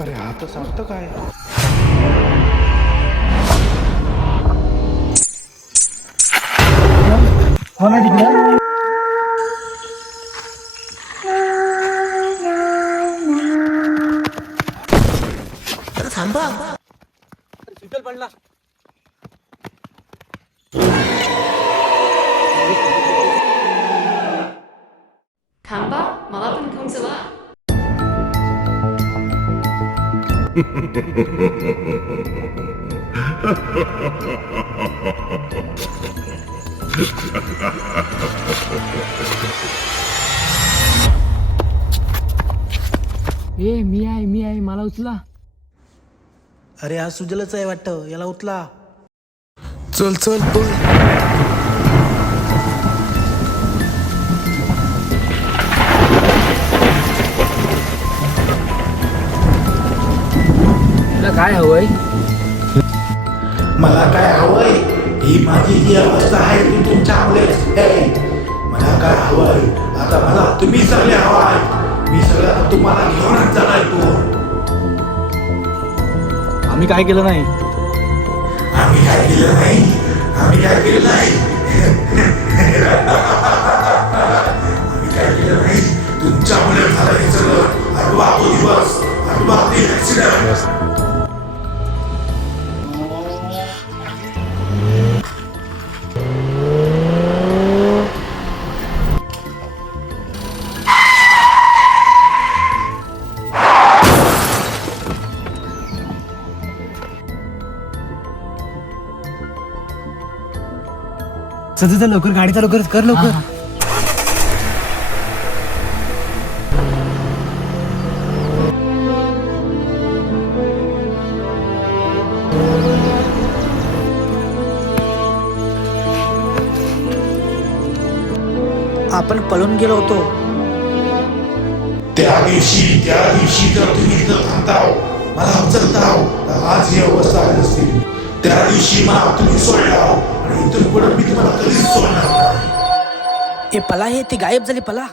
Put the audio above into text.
अरे आता सांगतं काय? थांबा. थांबा, मला पण घेऊन चला. ए मी आहे मला उचला. अरे हा सुजलच आहे वाटतं, याला उचला. चल चल पळ. तुला काय हवंय? मला काय हवंय? ही माझी जी अवस्था आहे ती तुमच्यामुळेच आहे. मला काय हवंय? आता मला तुम्ही सगळे हवाय. मी सगळं तुम्हाला घेऊनच जाणार तू. आम्ही काय केलं नाही. आम्ही काय केलं नाही. आम्ही काय केलं नाही. आम्ही काय केलं नाही. तुमच्यामुळे झालं हे सगळं. आठवा तो दिवस, आठवा ते ऍक्सिडेंट. चल लवकर गाडी चालू कर लवकर. आपण पळून गेलो होतो. त्या दिवशी जर तुम्ही इथं थांबताव, मला उचलताव, तर आज ही अवस्था आली असती. त्या दिवशी मला तुम्ही सोडलाव आणि इथून पुढे मी तुम्हाला कधीच सोडणार नाही. ए पला, हे ती गायब झाली पला.